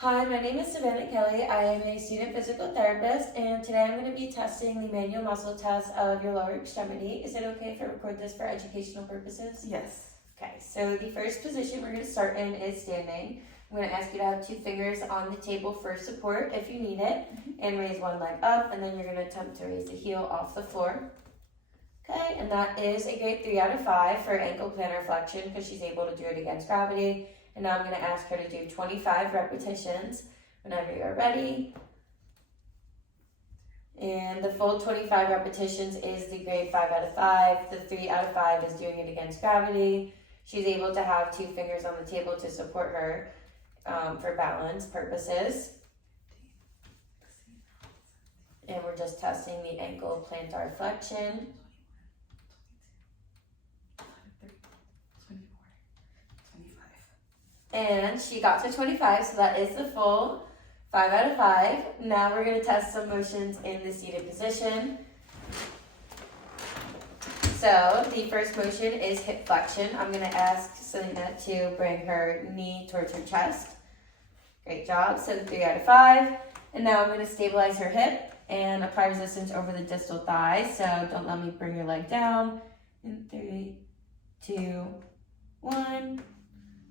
Hi, my name is Savannah Kelly. I am a student physical therapist, and today I'm going to be testing the manual muscle test of your lower extremity. Is it okay if I record this for educational purposes? Yes. Okay, so the first position we're going to start in is standing. I'm going to ask you to have 2 fingers on the table for support if you need it, and raise one leg up, and then you're going to attempt to raise the heel off the floor. Okay, and that is a grade 3 out of 5 for ankle plantar flexion because she's able to do it against gravity. And now I'm going to ask her to do 25 repetitions whenever you're ready. And the full 25 repetitions is the grade 5 out of 5. The 3 out of 5 is doing it against gravity. She's able to have 2 fingers on the table to support her for balance purposes. And we're just testing the ankle plantar flexion. 24, 25. And she got to 25, so that is the full 5 out of 5. Now we're going to test some motions in the seated position. So the first motion is hip flexion. I'm going to ask Selena to bring her knee towards her chest. Great job. So 3 out of 5. And now I'm going to stabilize her hip and apply resistance over the distal thigh. So don't let me bring your leg down. In 3, 2, 1.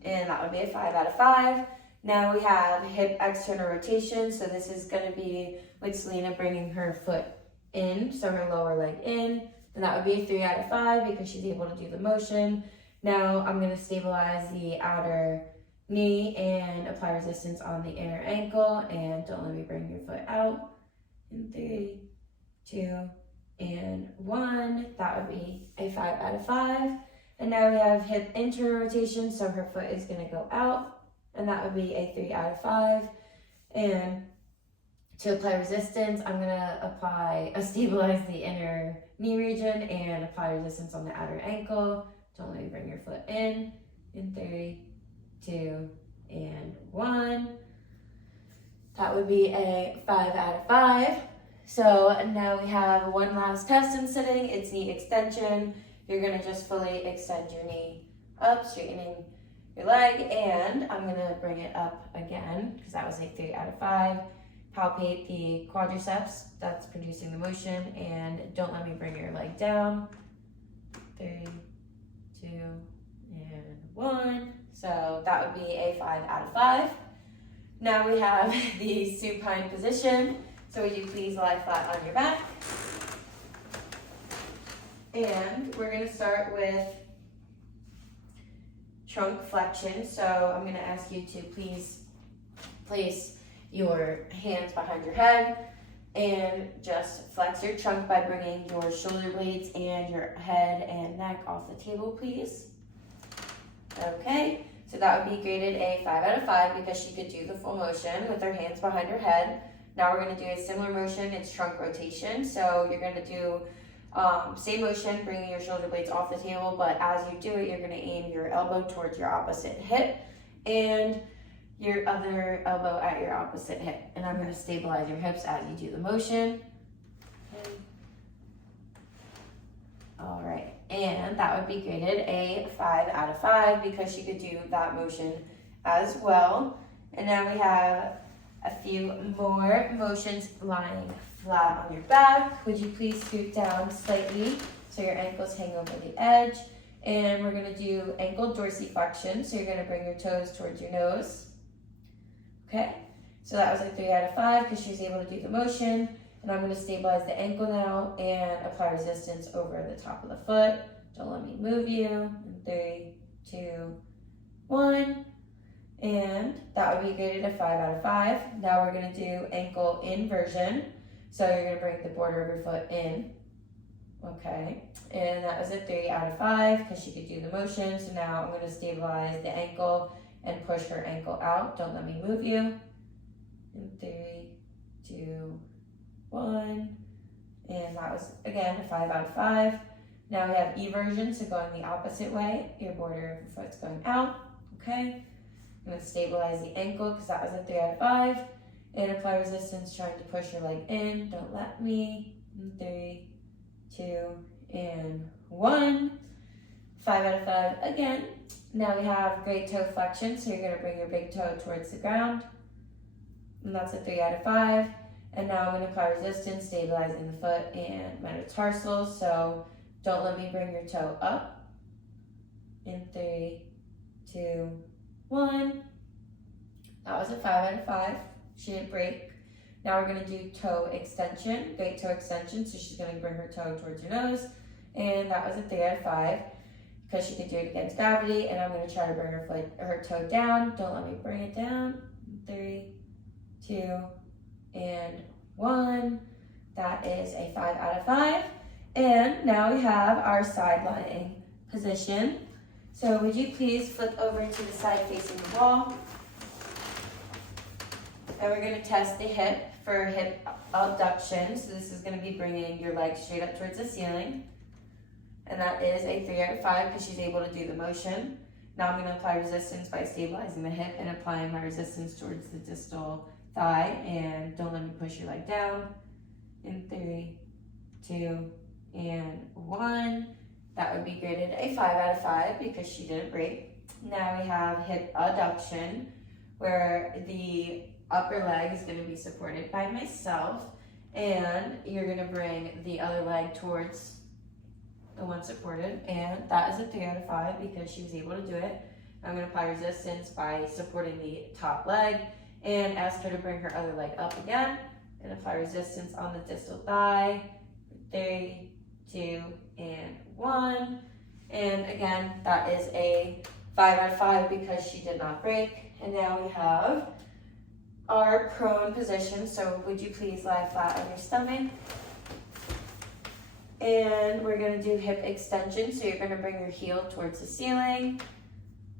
And that would be a 5 out of 5. Now we have hip external rotation. So this is going to be with Selena bringing her foot in, so her lower leg in. And that would be a 3 out of 5 because she's able to do the motion. Now I'm going to stabilize the outer knee and apply resistance on the inner ankle. And don't let me bring your foot out. In 3, 2, and 1. That would be a 5 out of 5. And now we have hip internal rotation, so her foot is going to go out, and that would be a 3 out of 5. And to apply resistance, I'm going to stabilize the inner knee region and apply resistance on the outer ankle. Don't let me bring your foot in 3, 2, and 1. That would be a 5 out of 5. So now we have one last test in sitting. It's knee extension. You're going to just fully extend your knee up, straightening your leg, and I'm going to bring it up again because that was a 3 out of 5. Palpate the quadriceps that's producing the motion, and don't let me bring your leg down. 3, 2, and 1. So that would be a 5 out of 5. Now we have the supine position. So would you please lie flat on your back? And we're going to start with trunk flexion. So I'm going to ask you to please place your hands behind your head and just flex your trunk by bringing your shoulder blades and your head and neck off the table, please. Okay, so that would be graded a 5 out of 5 because she could do the full motion with her hands behind her head. Now we're going to do a similar motion. It's trunk rotation. So you're going to do same motion, bringing your shoulder blades off the table, but as you do it, you're going to aim your elbow towards your opposite hip and your other elbow at your opposite hip. And I'm going to stabilize your hips as you do the motion. Okay. All right, and that would be graded a 5 out of 5 because she could do that motion as well. And now we have a few more motions lying flat on your back. Would you please scoot down slightly so your ankles hang over the edge? And we're going to do ankle dorsiflexion. So you're going to bring your toes towards your nose. Okay, so that was a 3 out of 5 because she was able to do the motion. And I'm going to stabilize the ankle now and apply resistance over the top of the foot. Don't let me move you. In 3, 2, 1. And that would be graded a 5 out of 5. Now we're going to do ankle inversion. So you're going to bring the border of your foot in. Okay, and that was a 3 out of 5 because she could do the motion. So now I'm going to stabilize the ankle and push her ankle out. Don't let me move you. In 3, 2, 1. And that was, again, a 5 out of 5. Now we have eversion, so going the opposite way. Your border of your foot's going out. Okay. I'm going to stabilize the ankle because that was a 3 out of 5. And apply resistance, trying to push your leg in. Don't let me. In 3, 2, and 1. 5 out of 5 again. Now we have great toe flexion, so you're going to bring your big toe towards the ground. and that's a 3 out of 5. And now I'm going to apply resistance, stabilizing the foot and metatarsals. So don't let me bring your toe up. In 3, 2, 1. That was a 5 out of 5. She didn't break. Now we're going to do toe extension, great toe extension. So she's going to bring her toe towards her nose. And that was a 3 out of 5 because she could do it against gravity. And I'm going to try to bring her toe down. Don't let me bring it down. 3, 2, and 1. That is a 5 out of 5. And now we have our side lying position. So would you please flip over to the side facing the wall? And we're going to test the hip for hip abduction. So this is going to be bringing your leg straight up towards the ceiling. And that is a 3 out of 5 because she's able to do the motion. Now I'm going to apply resistance by stabilizing the hip and applying my resistance towards the distal thigh. And don't let me push your leg down. In 3, 2, and 1. That would be graded a 5 out of 5 because she didn't break. Now we have hip adduction, where the upper leg is going to be supported by myself, and you're going to bring the other leg towards the one supported, and that is a 3 out of 5 because she was able to do it. I'm going to apply resistance by supporting the top leg and ask her to bring her other leg up again and apply resistance on the distal thigh. 3, 2, and 1. And again, that is a 5 out of 5 because she did not break. And now we have our prone position. So would you please lie flat on your stomach? And we're going to do hip extension. So you're going to bring your heel towards the ceiling.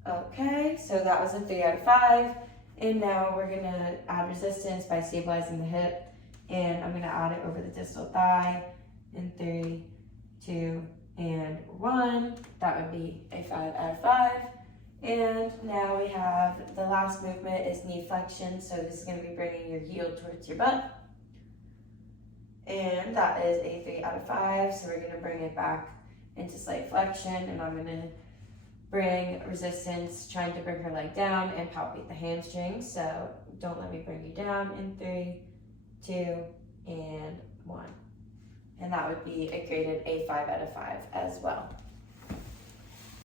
Okay, so that was a 3 out of 5. And now we're going to add resistance by stabilizing the hip. And I'm going to add it over the distal thigh. In 3, 2, and 1. That would be a 5 out of 5. And now we have the last movement is knee flexion. So this is going to be bringing your heel towards your butt. And that is a 3 out of 5. So we're going to bring it back into slight flexion. And I'm going to bring resistance, trying to bring her leg down and palpate the hamstring. So don't let me bring you down. In 3, 2, and 1. And that would be graded a 5 out of 5 as well.